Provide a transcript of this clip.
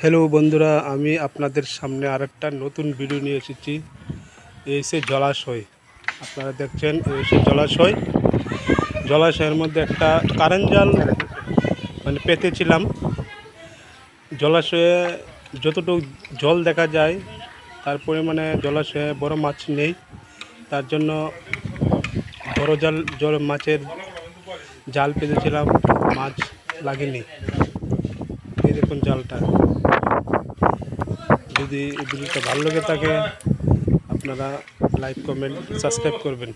Hello বন্ধুরা, আমি আপনাদের সামনে আরেকটা নতুন ভিডিও নিয়ে এসেছি। এই সে জলাশয়, আপনারা দেখছেন এই সে জলাশয়ের মধ্যে একটা কারেন্ট জাল মানে পেতেছিলাম। জলাশয়ে যতটুকু জল দেখা যায় তার পরিমাণে জলাশয়ে বড় মাছ নেই, তার জন্য বড় মাছের জাল পেতেছিলাম, মাছ লাগেনি। এই দেখুন জালটা। যদি এই ভিডিওটা ভালো লেগে থাকে আপনারা লাইক, কমেন্ট, সাবস্ক্রাইব করবেন।